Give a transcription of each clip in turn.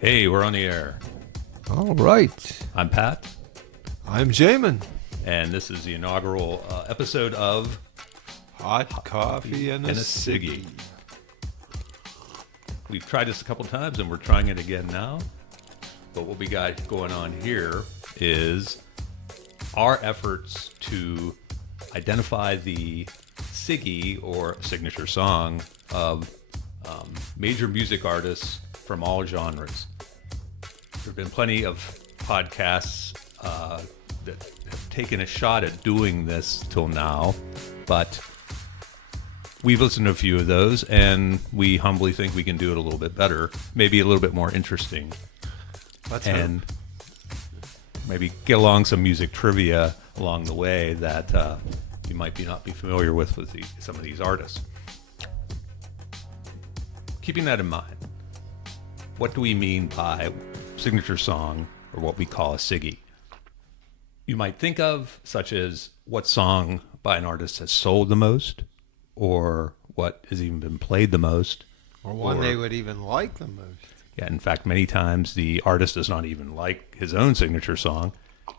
Hey, we're on the air. All right. I'm Pat, I'm Jamin. and this is the inaugural episode of Hot coffee and a Siggy. Siggy. We've tried this a couple times, and we're trying it again now. But what we got going on here is our efforts to identify the Siggy, or signature song, of major music artists from all genres. There have been plenty of podcasts that have taken a shot at doing this till now, but we've listened to a few of those, and we humbly think we can do it a little bit better, maybe a little bit more interesting, and maybe get along some music trivia along the way that you might not be familiar with some of these artists. Keeping that in mind, what do we mean by signature song, or what we call a Siggy? You might think of such as what song by an artist has sold the most, or what has even been played the most, Or one they would even like the most. Yeah, in fact, many times the artist does not even like his own signature song,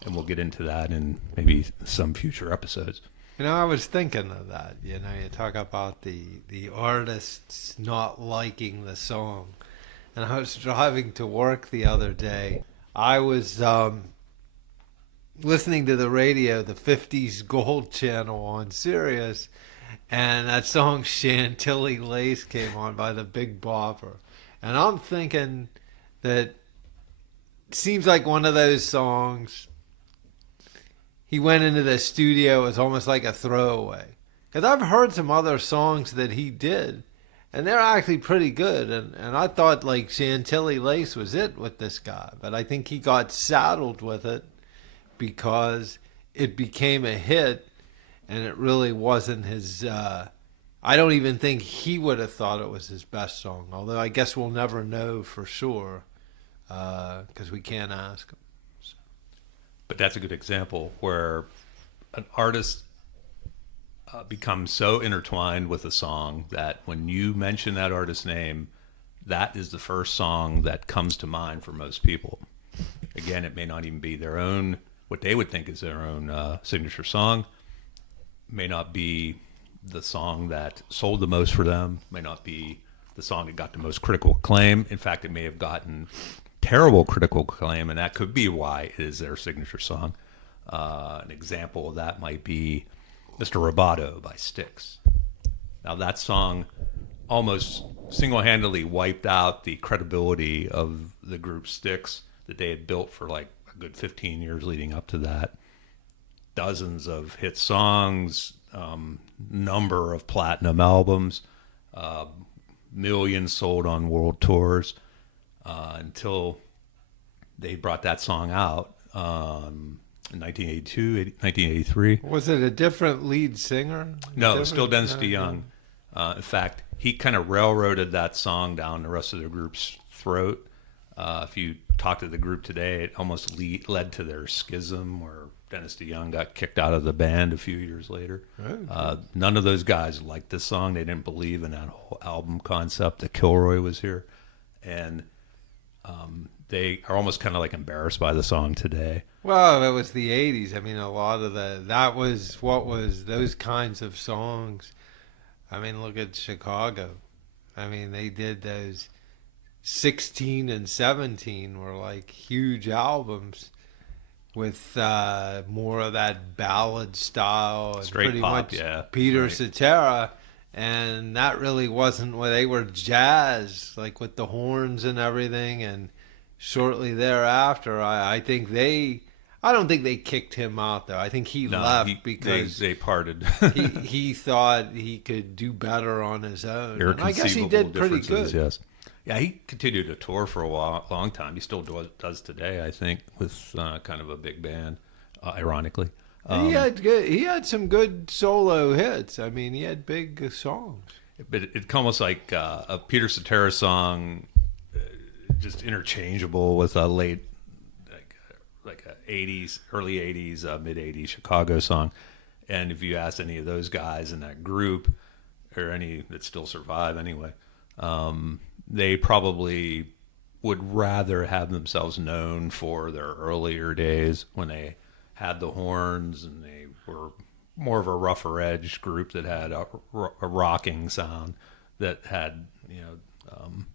and we'll get into that in maybe some future episodes. You know, I was thinking of that. You talk about the artists not liking the song. And I was driving to work the other day. I was listening to the radio, the 50s Gold channel on Sirius, and that song Chantilly Lace came on by the Big Bopper. And I'm thinking that it seems like one of those songs, he went into the studio as almost like a throwaway. Because I've heard some other songs that he did, and they're actually pretty good. And I thought like Chantilly Lace was it with this guy. But I think he got saddled with it because it became a hit, and it really wasn't his... I don't even think he would have thought it was his best song. Although I guess we'll never know for sure because we can't ask him. But that's a good example where an artist becomes so intertwined with a song that when you mention that artist's name, that is the first song that comes to mind for most people. Again, it may not even be their own, what they would think is their own signature song. May not be the song that sold the most for them, may not be the song that got the most critical acclaim. In fact, it may have gotten terrible critical acclaim, and that could be why it is their signature song. An example of that might be Mr. Roboto by Styx. Now, that song almost single-handedly wiped out the credibility of the group Styx that they had built for like a good 15 years leading up to that. Dozens of hit songs, number of platinum albums, millions sold on world tours, until they brought that song out in 1982, 1983. Was it a different lead singer? No, it was still Dennis DeYoung. In fact, he kind of railroaded that song down the rest of the group's throat. If you talk to the group today, it almost led to their schism, where Dennis DeYoung got kicked out of the band a few years later. None of those guys liked this song. They didn't believe in that whole album concept that Kilroy was here. And they are almost kind of like embarrassed by the song today. Well, it was the 80s. I mean, a lot of that was what was those kinds of songs. I mean, look at Chicago. I mean, they did those 16 and 17 were like huge albums with more of that ballad style. And straight pretty pop, much yeah. Peter Right. Cetera. And that really wasn't where they were jazz, like with the horns and everything. And shortly thereafter, I don't think they kicked him out, though. I think he left because they parted. he thought he could do better on his own. And I guess he Irreconcilable did pretty differences, good. Yes. Yeah, he continued to tour for a long time. He still does today, I think, with kind of a big band, ironically. He had some good solo hits. I mean, he had big songs. But it's almost like a Peter Cetera song, just interchangeable with a late, like a 80s, early 80s, mid 80s Chicago song. And if you ask any of those guys in that group, or any that still survive anyway, they probably would rather have themselves known for their earlier days when they had the horns and they were more of a rougher edge group that had a rocking sound that had,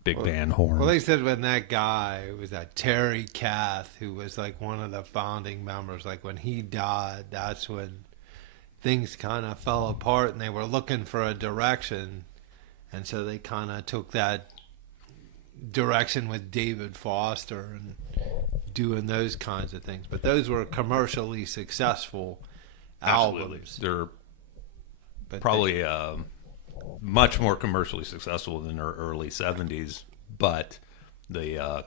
big band horns. Well, they said when that guy, it was that Terry Kath, who was like one of the founding members, like when he died, that's when things kind of fell apart and they were looking for a direction. And so they kind of took that direction with David Foster and doing those kinds of things. But those were commercially successful albums. They're But probably much more commercially successful than their early 70s, but the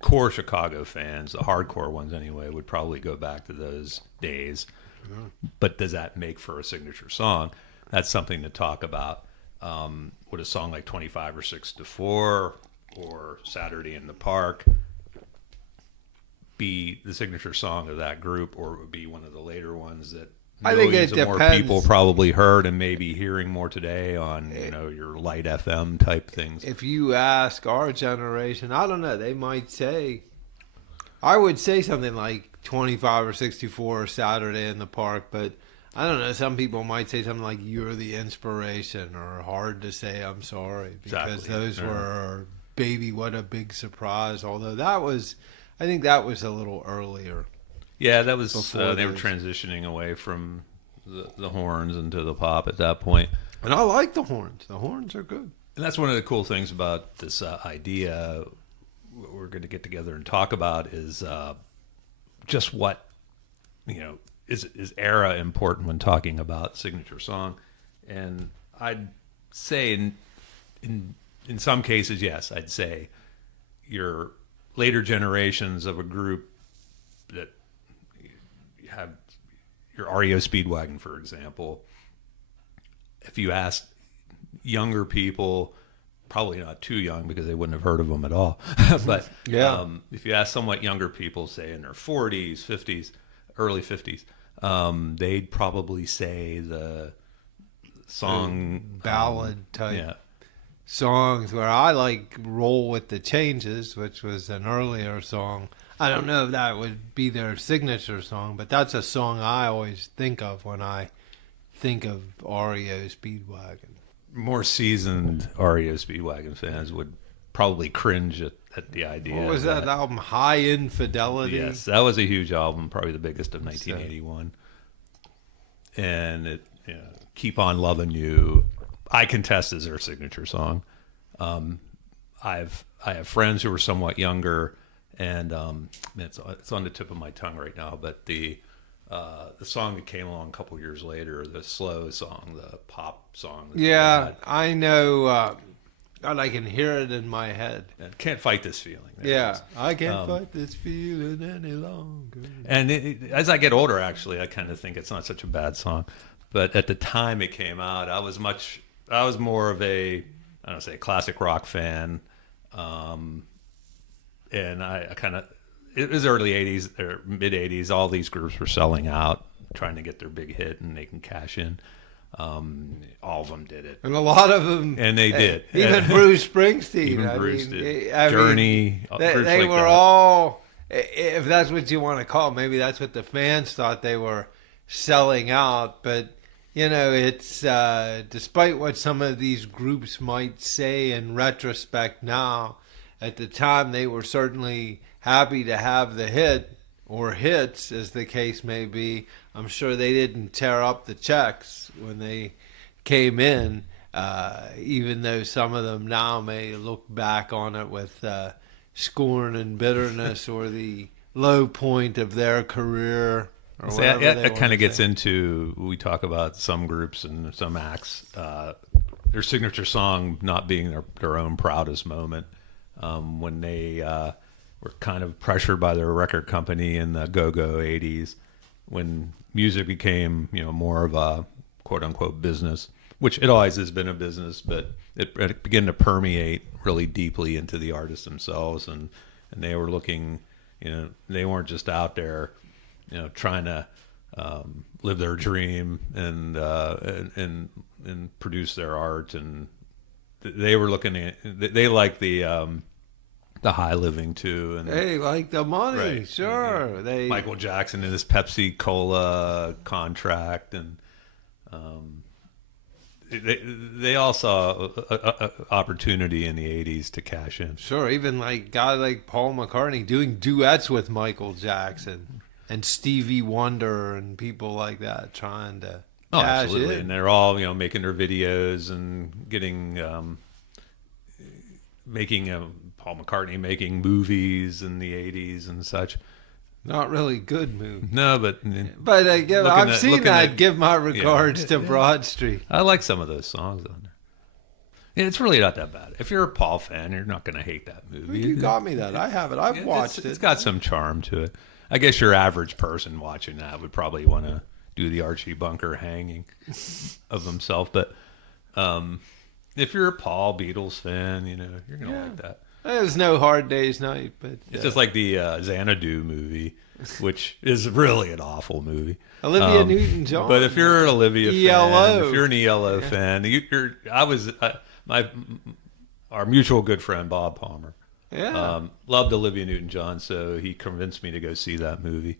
core Chicago fans, the hardcore ones anyway, would probably go back to those days. But does that make for a signature song? That's something to talk about. Would a song like 25 or 6 to 4 or Saturday in the Park be the signature song of that group, or it would be one of the later ones that I think it millions of more depends. people probably heard and maybe hearing more today on your light FM type things? If you ask our generation, I don't know, they might say, I would say something like 25 or 64 or Saturday in the Park, but I don't know, some people might say something like You're the Inspiration or Hard to Say I'm Sorry, because Exactly. those were Baby What a Big Surprise, although I think that was a little earlier. Yeah, that was Before they were those. transitioning away from the horns into the pop at that point. And I like the horns. The horns are good. And that's one of the cool things about this idea we're going to get together and talk about is just what, is era important when talking about signature song. And I'd say in some cases, yes, I'd say your later generations of a group that have your REO Speedwagon, for example, if you ask younger people, probably not too young because they wouldn't have heard of them at all, but Yeah. if you ask somewhat younger people, say in their 40s, 50s, early 50s, they'd probably say the song Ballad type yeah, songs where I like Roll with the Changes, which was an earlier song. I don't know if that would be their signature song, but that's a song I always think of when I think of REO Speedwagon. more seasoned REO Speedwagon fans would probably cringe at the idea. What was that album? High Infidelity? Yes, that was a huge album, probably the biggest of 1981. And it, Keep On Loving You, I contest as their signature song. I have friends who are somewhat younger, and it's on the tip of my tongue right now. But the song that came along a couple years later, the slow song, the pop song. that they Yeah, had, I know. God, I can hear it in my head. Can't Fight This Feeling. There it Yeah, is. I can't fight this feeling any longer. And as I get older, actually, I kind of think it's not such a bad song. But at the time it came out, I was more of I don't say a classic rock fan. And I kind of, it was early 80s or mid 80s. All these groups were selling out, trying to get their big hit and they can cash in. All of them did it. And a lot of them, And they did. Even Bruce Springsteen. Even Bruce mean, did. I mean, Journey. they groups like were that. all, if that's what you want to call it, maybe that's what the fans thought they were selling out. But, it's despite what some of these groups might say in retrospect now, at the time they were certainly happy to have the hit, or hits as the case may be. I'm sure they didn't tear up the checks when they came in, even though some of them now may look back on it with scorn and bitterness or the low point of their career. Or So whatever they that kind wanna of gets say. into, we talk about some groups and some acts, their signature song not being their own proudest moment, when they were kind of pressured by their record company in the go-go 80s, when music became more of a quote-unquote business, which it always has been a business, but it began to permeate really deeply into the artists themselves, and they were looking, they weren't just out there trying to live their dream and produce their art, and they were looking at, they liked the the high living too, and They like the money, right. sure. Yeah. They Michael Jackson and his Pepsi Cola contract, and they all saw a opportunity in the '80s to cash in. sure even like guy like Paul McCartney doing duets with Michael Jackson and Stevie Wonder and people like that trying to Oh, cash absolutely, in. and they're all making their videos and getting making Paul McCartney making movies in the '80s and such. Not really good movie. No, but But I've seen looking that. at- Give my regards to Broad Street. I like some of those songs on there. Yeah, it's really not that bad. If you're a Paul fan, you're not going to hate that movie. You got me that. I have it. I've It's- watched It's it. got some charm to it. I guess your average person watching that would probably want to do the Archie Bunker hanging of himself. But if you're a Paul Beatles fan, you're going to like that. There's no Hard Day's Night, but It's just like the Xanadu movie, which is really an awful movie. Olivia Newton-John. But if you're an Olivia ELO. fan, if you're an ELO fan, our mutual good friend Bob Palmer loved Olivia Newton-John, so he convinced me to go see that movie.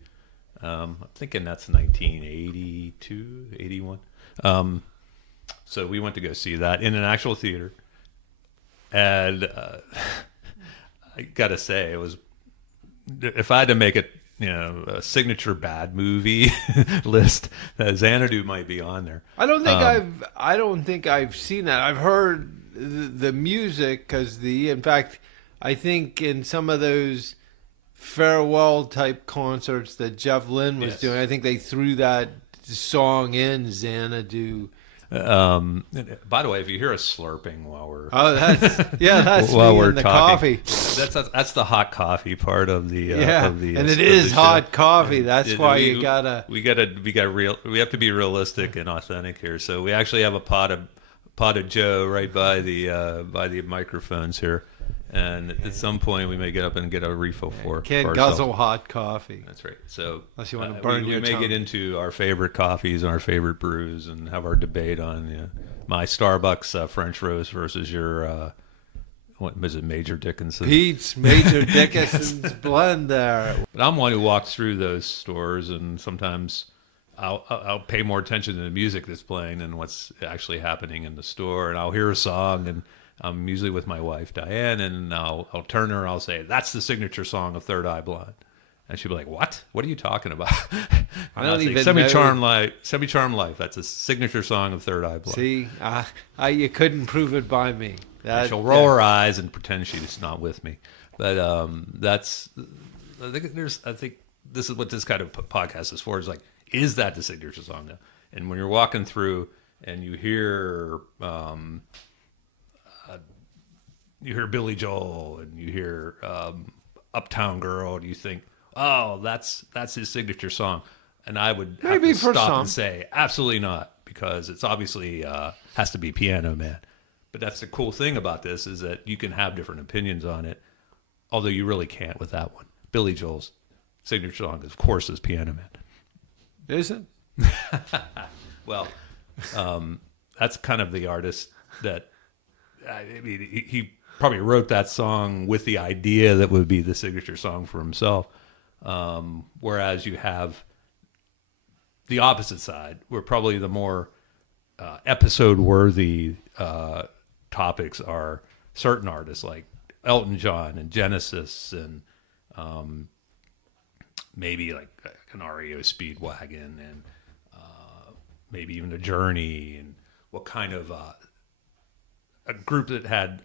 I'm thinking that's 1982, 81. So we went to go see that in an actual theater, and I gotta say, it was, if I had to make it, a signature bad movie list, Xanadu might be on there. I don't think I've seen that. I've heard the music because in fact, I think in some of those farewell type concerts that Jeff Lynne was doing, I think they threw that song in Xanadu. By the way, if you hear us slurping while we're that's while me we're and the talking, coffee. that's the hot coffee part of the And it of is the hot show. coffee. That's And why we have to be realistic and authentic here. So we actually have a pot of Joe right by the microphones here, and at some point we may get up and get a refill for Can't for guzzle ourselves. hot coffee. That's right. So Unless you want to burn we your may tongue. get into our favorite coffees and our favorite brews and have our debate on my Starbucks French roast versus your what was it, Major Dickinson? Pete's Major Dickinson's blend there. But I'm one who walks through those stores, and sometimes I'll pay more attention to the music that's playing than what's actually happening in the store. And I'll hear a song, and I'm usually with my wife Diane, and I'll turn to her and I'll say, "That's the signature song of Third Eye Blind," and she'll be like, "What? What are you talking about?" I don't even Semi-Charmed Life. That's a signature song of Third Eye Blind. See, you couldn't prove it by me. She'll roll her eyes and pretend she's not with me. But I think this is what this kind of podcast is for. Is like, is that the signature song now? And when you're walking through and you hear Billy Joel and you hear Uptown Girl, and you think, oh, that's his signature song. And I would have Maybe to for stop some. and say, absolutely not, because it's obviously has to be Piano Man. But that's the cool thing about this, is that you can have different opinions on it, although you really can't with that one. Billy Joel's signature song, of course, is Piano Man. Is it? Well, that's kind of the artist that, I mean, he probably wrote that song with the idea that would be the signature song for himself. Whereas you have the opposite side, where probably the more episode-worthy topics are certain artists like Elton John and Genesis, and maybe like an REO Speedwagon, and maybe even a Journey, and what kind of a group that had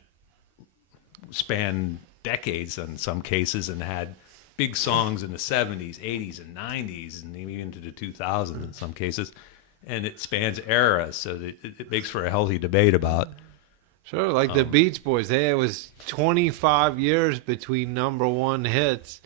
spanned decades in some cases and had big songs in the 70s, 80s, and 90s, and maybe into the 2000s in some cases. And it spans eras, so that it makes for a healthy debate about. Sure, like the Beach Boys. It was 25 years between number one hits.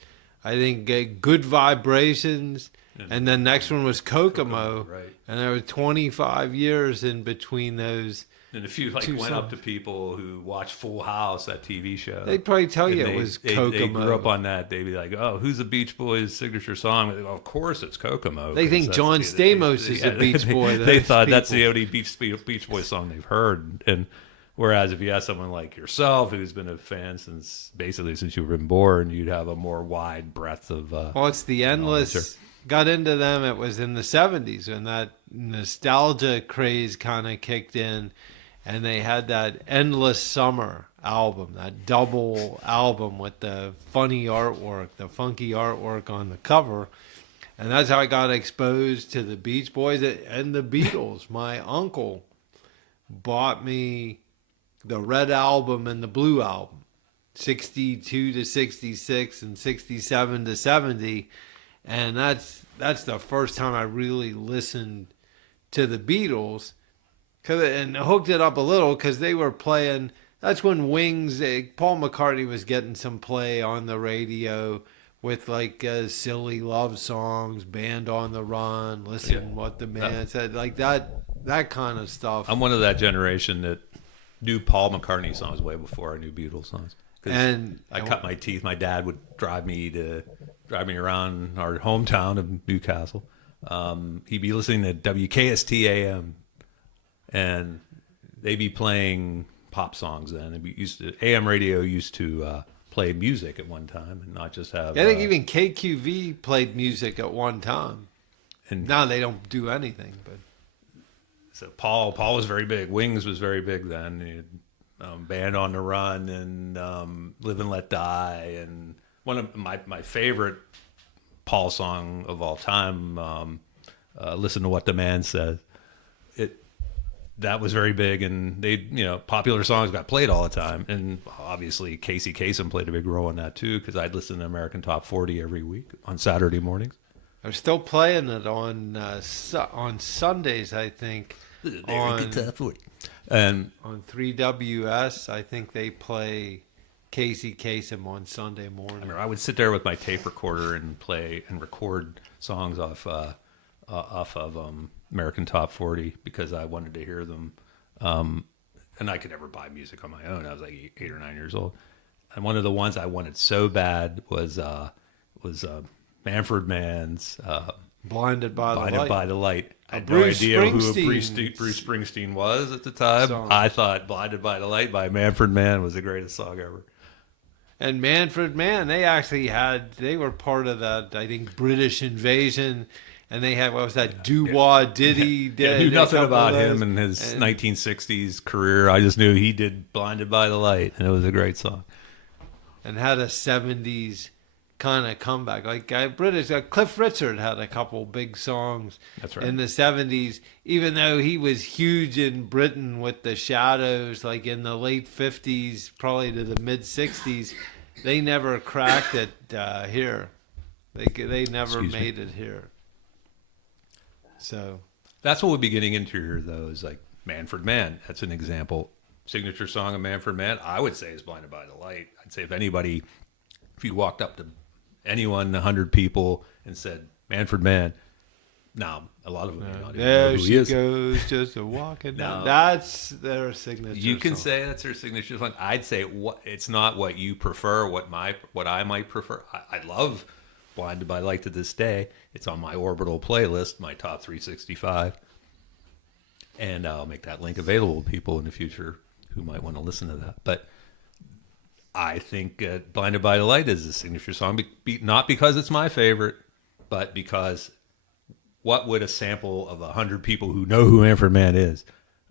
I think Good Vibrations, and the next one was Kokomo. Right. And there were 25 years in between those. And if you two went up songs. to people who watched Full House, that TV show, They'd probably tell and you it was They Kokomo. grew up on that. They'd be like, "Oh, who's the Beach Boys' signature song?" Like, "Oh, of course, it's Kokomo." They think John Stamos is a Beach Boy. They those thought that's people. the only Beach Boys song they've heard. And Whereas if you ask someone like yourself, who's been a fan since you've been born, you'd have a more wide breadth of. Well, it's the endless. Got into them. It was in the 70s when that nostalgia craze kind of kicked in, and they had that Endless Summer album, that double album with the funny artwork, the funky artwork on the cover. And that's how I got exposed to the Beach Boys and the Beatles. My uncle bought me the Red Album and the Blue Album, 62 to 66 and 67 to 70. And that's the first time I really listened to the Beatles, and hooked it up a little because they were playing. That's when Wings, Paul McCartney was getting some play on the radio with like silly love songs, Band on the Run, Listen What the Man Said, like that kind of stuff. I'm one of that generation that knew Paul McCartney songs way before I knew Beatles songs. And I cut my teeth. My dad would drive me around our hometown of Newcastle. He'd be listening to WKST AM, and they'd be playing pop songs then. AM radio used to play music at one time and not just have. I think even KQV played music at one time. And now they don't do anything. But so Paul was very big. Wings was very big then. Band on the Run and Live and Let Die, and one of my favorite Paul song of all time, Listen to What the Man Says. That was very big, and popular songs got played all the time, and obviously Casey Kasem played a big role in that too, because I'd listen to American Top 40 every week on Saturday mornings. They're still playing it on Sundays, I think. American Top 40. And on 3WS, I think they play Casey Kasem on Sunday morning. I would sit there with my tape recorder and play and record songs off of American Top 40 because I wanted to hear them. And I could never buy music on my own. I was like 8 or 9 years old. And one of the ones I wanted so bad was Manfred Mann's Blinded by the Light. I had Bruce no idea who Bruce Springsteen Springsteen was at the time. song. I thought Blinded by the Light by Manfred Mann was the greatest song ever. And Manfred Mann, they were part of that, I think, British invasion. And they had, what was that, doo-wah ditty? I knew nothing about him and his 1960s career. I just knew he did Blinded by the Light, and it was a great song. And had a 70s kind of comeback. Like British, Cliff Richard had a couple big songs in the 70s, even though he was huge in Britain with the Shadows, like in the late 50s, probably to the mid 60s. They never cracked it here. They never made it here. So that's what we'll be getting into here, though, is like Manfred Mann. That's an example. Signature song of Manfred Mann, I would say, is Blinded by the Light. I'd say if you walked up to anyone, 100 people, and said, Manfred Mann, now a lot of them may not even know who he is. There she goes, just a walking down. That's their signature You can song. say that's their signature song. I'd say it's not what you prefer, what I might prefer. I love Blinded by Light to this day. It's on my Orbital playlist, my top 365. And I'll make that link available to people in the future who might want to listen to that. But I think Blinded by the Light is a signature song, not because it's my favorite, but because what would a sample of 100 people who know who Manfred Mann is?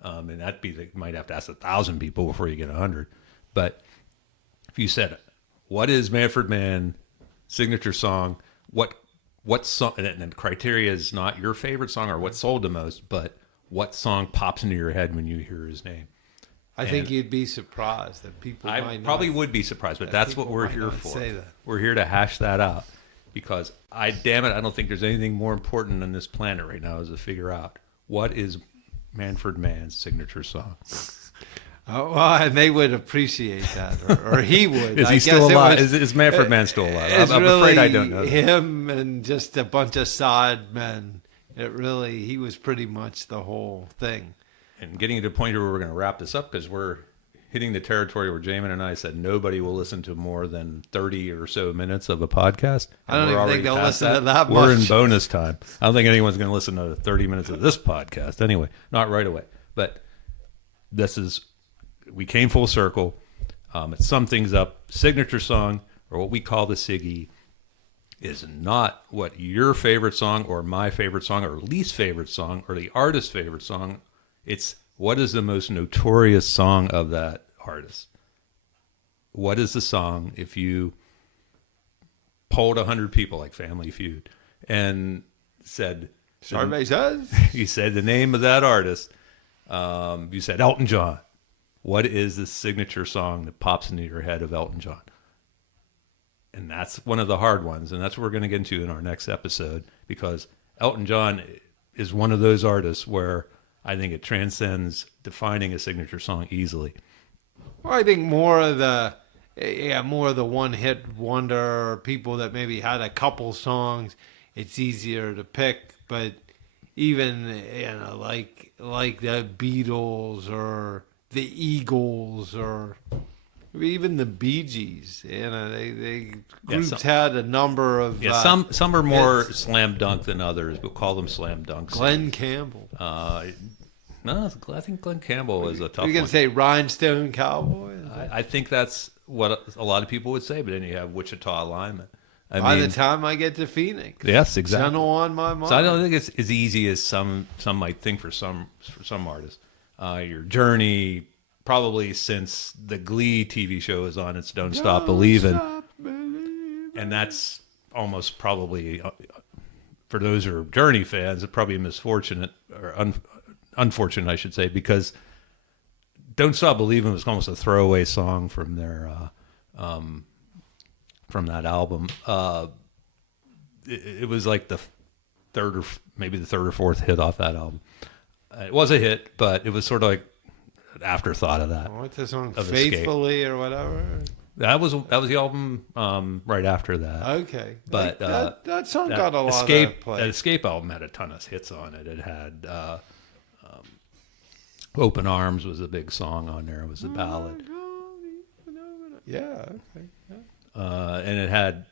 And you might have to ask 1,000 people before you get 100. But if you said, what is Manfred Mann signature song? What song? And then criteria is not your favorite song or what sold the most, but what song pops into your head when you hear his name. I think you'd be surprised that people I probably would be surprised, but that's what we're here for. We're here to hash that out because I don't think there's anything more important on this planet right now is to figure out what is Manfred Mann's signature song. Oh, well, and they would appreciate that, or he would. Is he still alive? Is Manfred Mann still alive? I'm really afraid I don't know. Him and just a bunch of side men. He was pretty much the whole thing. And getting to the point where we're going to wrap this up because we're hitting the territory where Jamin and I said nobody will listen to more than 30 or so minutes of a podcast. I don't even think they'll listen to that much. We're in bonus time. I don't think anyone's going to listen to 30 minutes of this podcast anyway. Not right away. But this is we came full circle. It summed things up. Signature song, or what we call the Siggy, is not what your favorite song or my favorite song or least favorite song or the artist's favorite song. It's what is the most notorious song of that artist. What is the song if you polled 100 people like Family Feud and said, Survey says. you said the name of that artist, you said Elton John. What is the signature song that pops into your head of Elton John? And that's one of the hard ones, and that's what we're going to get into in our next episode, because Elton John is one of those artists where I think it transcends defining a signature song easily. Well, I think more of the one-hit wonder, people that maybe had a couple songs, it's easier to pick. But even like the Beatles or the Eagles or even the Bee Gees, they groups had a number of some are more hits. slam dunk than others. We'll call them slam dunks. Glenn Campbell. No, I think Glenn Campbell is a tough one. You can say Rhinestone Cowboy. I think that's what a lot of people would say, but then you have Wichita Alignment. By the time I get to Phoenix, yes, exactly. Channel on my mind. So I don't think it's as easy as some might think for some artists. Your journey, probably since the Glee TV show is on, it's Don't Stop Believin'. And that's almost probably, for those who are Journey fans, it's probably misfortunate or unfortunate, I should say, because Don't Stop Believin' was almost a throwaway song from their from that album. It was like the third or fourth hit off that album. It was a hit, but it was sort of like an afterthought of that. What's the song? Of Faithfully or whatever. That was the album right after that. Okay, But that song got a lot Escape, of play. That Escape album had a ton of hits on it. It had Open Arms was a big song on there. It was a ballad. Yeah. Okay. Yeah. And it had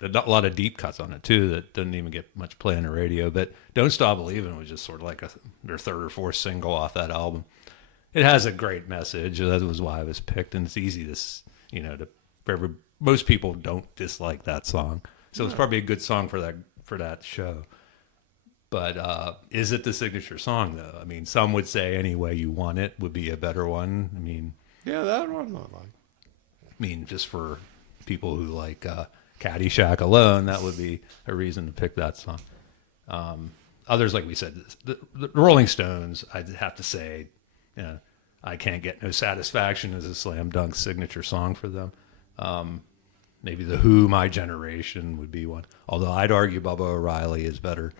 a lot of deep cuts on it too that didn't even get much play on the radio. But Don't Stop Believin' was just sort of like their third or fourth single off that album. It has a great message. That was why it was picked, and it's easy most people don't dislike that song, so it's probably a good song for that show. But is it the signature song though? I mean, some would say Any Way You Want It would be a better one. I mean, Yeah, that one I like. I mean, just for people who like Caddyshack alone, that would be a reason to pick that song. Others, like we said, the Rolling Stones, I'd have to say, I Can't Get No Satisfaction is a slam dunk signature song for them. Maybe The Who, My Generation would be one. Although I'd argue Bubba O'Reilly is better.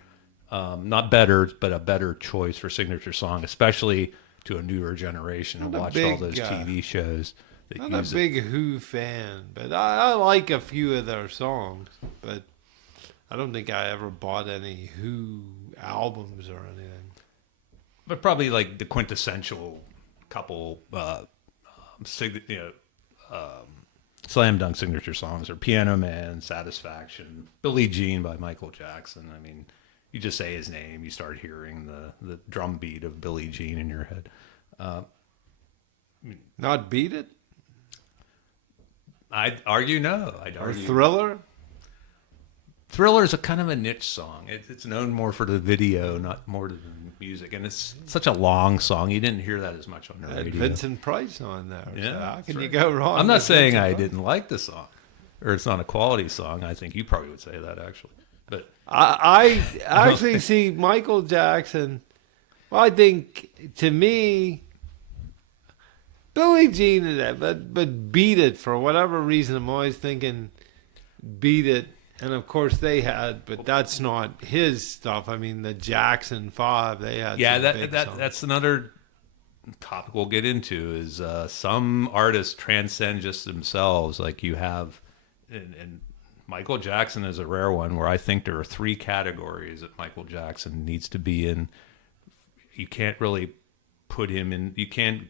Not better, but a better choice for signature song, especially to a newer generation who watched all those TV shows. Not a big Who fan, but I like a few of their songs. But I don't think I ever bought any Who albums or anything. But probably like the quintessential couple, slam dunk signature songs are Piano Man, Satisfaction, Billie Jean by Michael Jackson. I mean, you just say his name, you start hearing the drum beat of Billie Jean in your head. Not Beat It? I'd argue no. Or Thriller? Thriller is a kind of a niche song. It's known more for the video, not more to the music. And it's such a long song. You didn't hear that as much on the radio. Vincent Price on there. Yeah, So how can right. you go wrong? I'm not with saying Vincent I Price? didn't like the song, or it's not a quality song. I think you probably would say that actually. But I actually see Michael Jackson. Well, I think to me, Billie Jean is that, but Beat It, for whatever reason, I'm always thinking Beat It. And of course they had, but that's not his stuff. I mean, the Jackson 5, they had. yeah, some big songs. that's another topic we'll get into. Is some artists transcend just themselves. Like you have, and Michael Jackson is a rare one where I think there are 3 categories that Michael Jackson needs to be in. You can't really put him in. You can't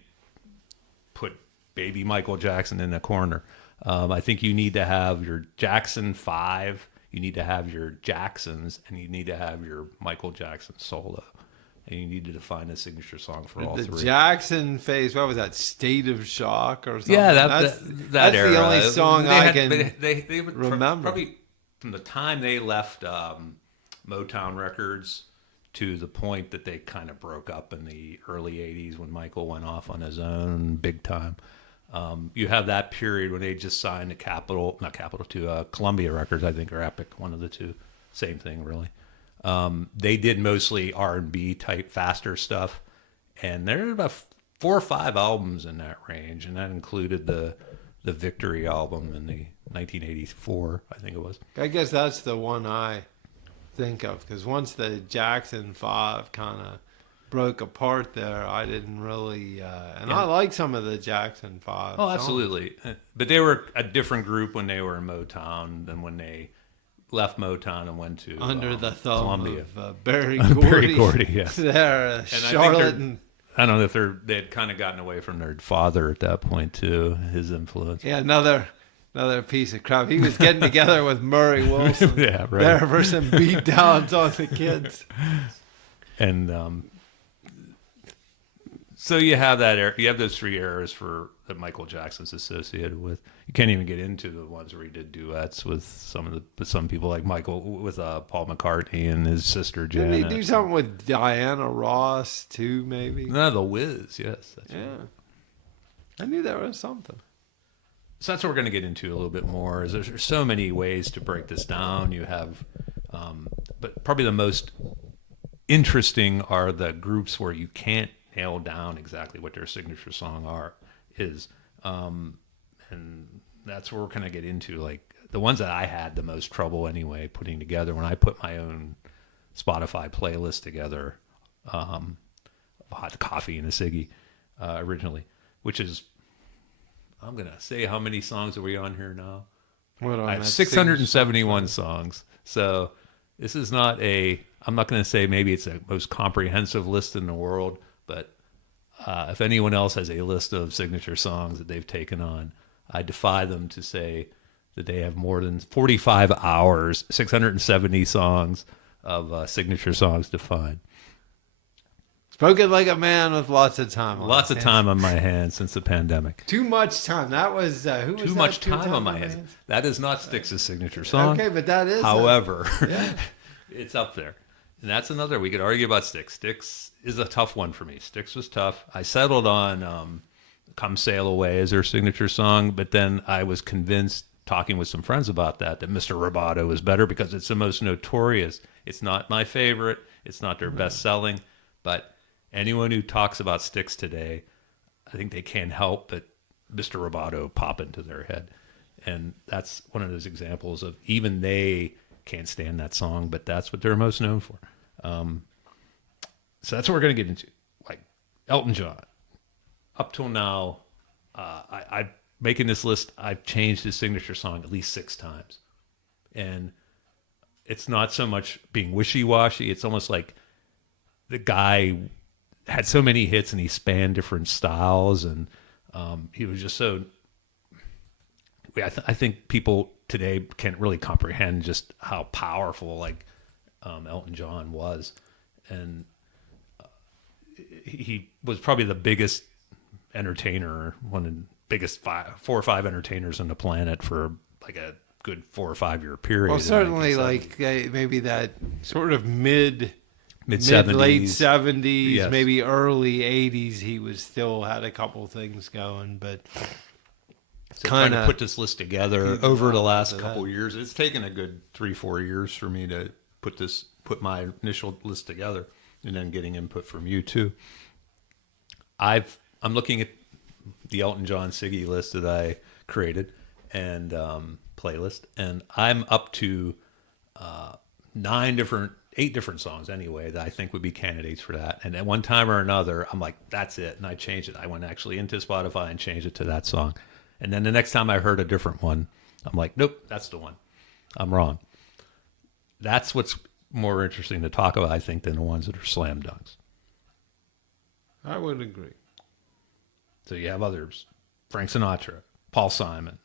put baby Michael Jackson in a corner. I think you need to have your Jackson 5, you need to have your Jacksons, and you need to have your Michael Jackson solo. and you needed to find a signature song for all The three. Jackson phase, what was that? State of Shock or something? Yeah, that's that era. the only song I can they would remember. Probably from the time they left Motown Records to the point that they kind of broke up in the early '80s when Michael went off on his own big time. You have that period when they just signed to Columbia Records, I think, or Epic, one of the two. Same thing, really. They did mostly R&B type, faster stuff, and there are about 4 or 5 albums in that range, and that included the Victory album in the 1984, I think it was. I guess that's the one I think of, because once the Jackson 5 kind of broke apart there, I didn't really I like some of the Jackson 5 Oh, songs. absolutely. But they were a different group when they were in Motown than when they left Motown and went to Under the thumb Columbia. of Barry Gordy. Barry Gordy, yes. There, And Charlotte and... I don't know if they had kind of gotten away from their father at that point too, his influence. Yeah, another piece of crap. He was getting together with Murray Wilson. Yeah, right. There for some beat downs on the kids. And so you have that you have those 3 eras that Michael Jackson's associated with. You can't even get into the ones where he did duets with some people like Michael, with Paul McCartney and his sister Janet. Didn't he do something with Diana Ross too? Maybe. No, The Wiz. Yes. That's Yeah, right. I knew there was something. So that's what we're going to get into a little bit more. Is there's so many ways to break this down. You have, but probably the most interesting are the groups where you can't nail down exactly what their signature song is, and that's where we're going to get into, like, the ones that I had the most trouble anyway putting together when I put my own Spotify playlist together, Hot Coffee and a Siggy originally, which is, I'm going to say, how many songs are we on here now? What on I have that 671 songs. So this is not I'm not going to say maybe it's the most comprehensive list in the world, but if anyone else has a list of signature songs that they've taken on, I defy them to say that they have more than 45 hours, 670 songs of signature songs to find. Spoken like a man with lots of time. Lots of time on my hands since the pandemic. Too much time. That was who was Too that? much time on my hands. That is not Styx's signature song. Okay, but that is. However, Yeah. it's up there. And that's another, we could argue about Styx. Styx is a tough one for me. Styx was tough. I settled on Come Sail Away as their signature song, but then I was convinced, talking with some friends about that Mr. Roboto is better because it's the most notorious. It's not my favorite. It's not their best selling, but anyone who talks about Styx today, I think they can't help but Mr. Roboto pop into their head. And that's one of those examples of even they can't stand that song, but that's what they're most known for. So that's what we're going to get into. Like Elton John. Up till now, I making this list, I've changed his signature song at least 6 times. And it's not so much being wishy-washy. It's almost like the guy had so many hits and he spanned different styles, and he was just so... I think people today can't really comprehend just how powerful Elton John was. And he was probably the biggest entertainer, one of the biggest 4 or 5 entertainers on the planet for like a good 4 or 5 year period. Well, certainly like maybe that sort of mid 70s, late 70s, yes. maybe early 80s, he was still had a couple things going, but so trying to put this list together over the last couple that. years. It's taken a good 3-4 years for me to put my initial list together, and then getting input from you too. I'm looking at the Elton John Siggy list that I created and playlist, and I'm up to 8 different songs anyway that I think would be candidates for that. And at one time or another, I'm like, that's it, and I changed it. I went actually into Spotify and changed it to that song. And then the next time I heard a different one, I'm like, nope, that's the one. I'm wrong. That's what's more interesting to talk about, I think, than the ones that are slam dunks. I would agree. So you have others, Frank Sinatra, Paul Simon,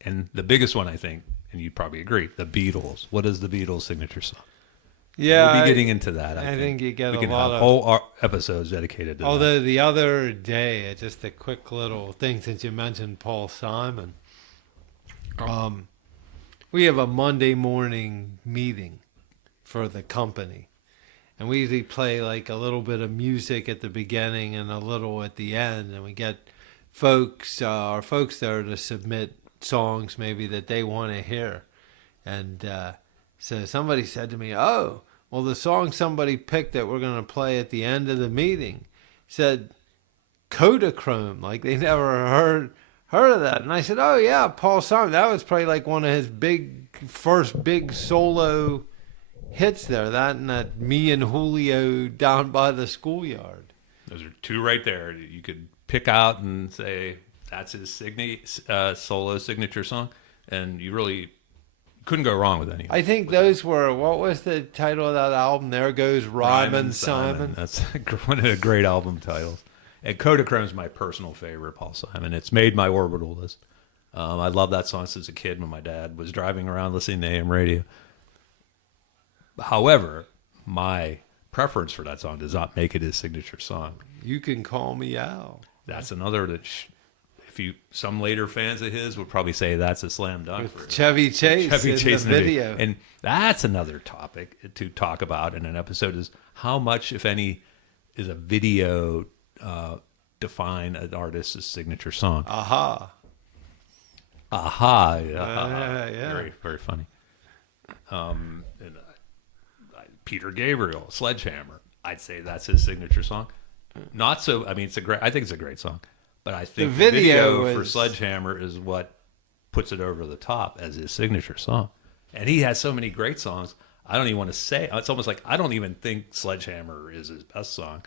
and the biggest one, I think, and you'd probably agree, the Beatles. What is the Beatles' signature song? Yeah, We'll be getting into that. I think you get we a can lot have of. whole episodes dedicated to that. Although the other day, just a quick little thing since you mentioned Paul Simon, we have a Monday morning meeting for the company, and we usually play like a little bit of music at the beginning and a little at the end, and we get our folks there to submit songs maybe that they want to hear, and so somebody said to me, "Oh, well, the song somebody picked that we're going to play at the end of the meeting said Kodachrome, like they never heard of that." And I said, "Oh yeah, Paul Simon. That was probably like one of his first big solo hits there. That and that Me and Julio down by the schoolyard." Those are two right there. You could pick out and say that's his solo signature song, and you really couldn't go wrong with any of them. I think those were, what was the title of that album? There Goes Ryman Simon. That's one of the great album titles. And Kodachrome is my personal favorite, Paul Simon. It's made my orbital list. I love that song since a kid when my dad was driving around listening to AM radio. However, my preference for that song does not make it his signature song. You Can Call Me Al. That's another that, some later fans of his would probably say that's a slam dunk. With Chevy Chase in the video. And that's another topic to talk about in an episode is how much, if any, is a video define an artist's signature song. Aha. Yeah. Yeah. Very, very funny. Peter Gabriel, Sledgehammer. I'd say that's his signature song. Not so. I mean, I think it's a great song, but I think the video for Sledgehammer is what puts it over the top as his signature song. And he has so many great songs. I don't even want to say. It's almost like I don't even think Sledgehammer is his best song,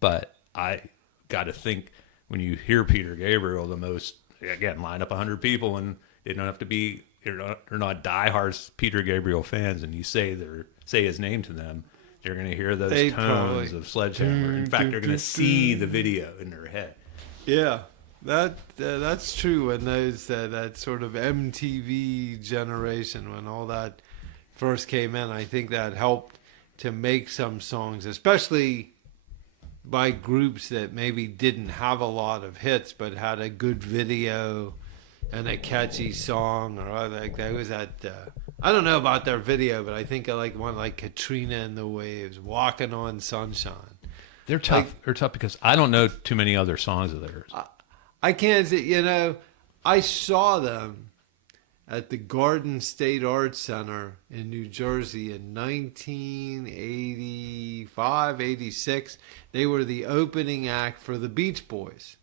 but I got to think when you hear Peter Gabriel, line up 100 people and they don't have to be. They're not diehard Peter Gabriel fans, and you say his name to them, they're going to hear those tones of Sledgehammer. In fact, they're going to see the video in their head. Yeah, that's true. And that sort of MTV generation, when all that first came in, I think that helped to make some songs, especially by groups that maybe didn't have a lot of hits but had a good video and a catchy song, or like there was that. I don't know about their video, but I think I like one like Katrina and the Waves, Walking on Sunshine. They're tough. They're tough because I don't know too many other songs of theirs. I can't say, I saw them at the Garden State Arts Center in New Jersey in 1985, 86. They were the opening act for the Beach Boys.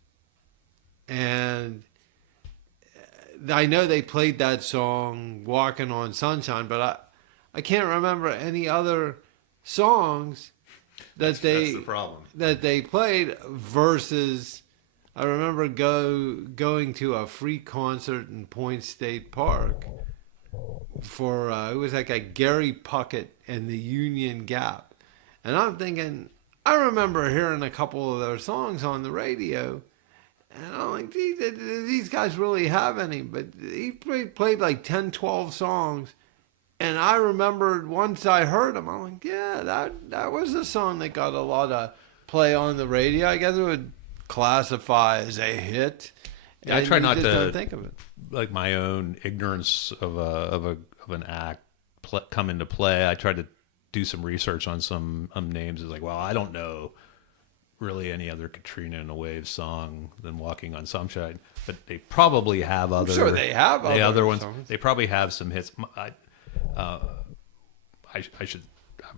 And I know they played that song, Walking on Sunshine, but I can't remember any other songs that's the problem. That they played versus I remember going to a free concert in Point State Park for it was like a Gary Puckett and the Union Gap. And I'm thinking, I remember hearing a couple of their songs on the radio. And I'm like, these guys really have any? But he played like 10, 12 songs. And I remembered once I heard them, I'm like, yeah, that was a song that got a lot of play on the radio. I guess it would classify as a hit. Yeah, I try not to don't think of it. Like my own ignorance of an act come into play. I try to do some research on some names. It's like, well, I don't know really any other Katrina and the Waves song than Walking on Sunshine, but they probably have other. I'm sure they have other ones. Songs. They probably have some hits. I'm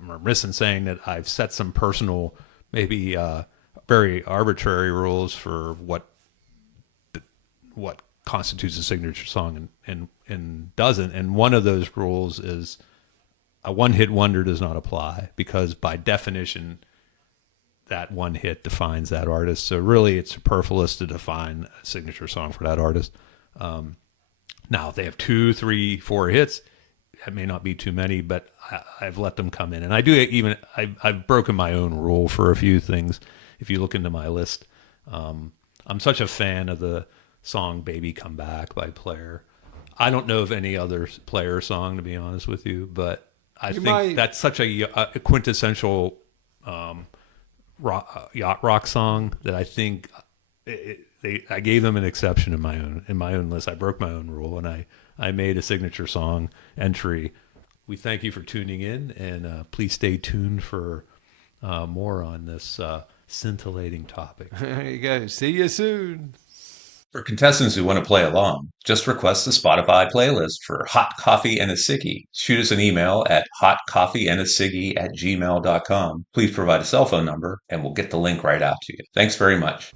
remiss in saying that I've set some personal, maybe very arbitrary rules for what constitutes a signature song and doesn't. And one of those rules is a one-hit wonder does not apply because by definition, that one hit defines that artist. So really it's superfluous to define a signature song for that artist. Now, if they have 2, 3, 4 hits, that may not be too many, but I've let them come in. And I do even, I've broken my own rule for a few things. If you look into my list, I'm such a fan of the song Baby Come Back by Player. I don't know of any other Player song, to be honest with you, but I You think might. that's such a quintessential yacht rock song that I think I gave them an exception in my own list. I broke my own rule and I made a signature song entry. We thank you for tuning in, and please stay tuned for more on this scintillating topic. There you go. See you soon. For contestants who want to play along, just request the Spotify playlist for Hot Coffee and a Siggy. Shoot us an email at hotcoffeeandasiggy@gmail.com. Please provide a cell phone number and we'll get the link right out to you. Thanks very much.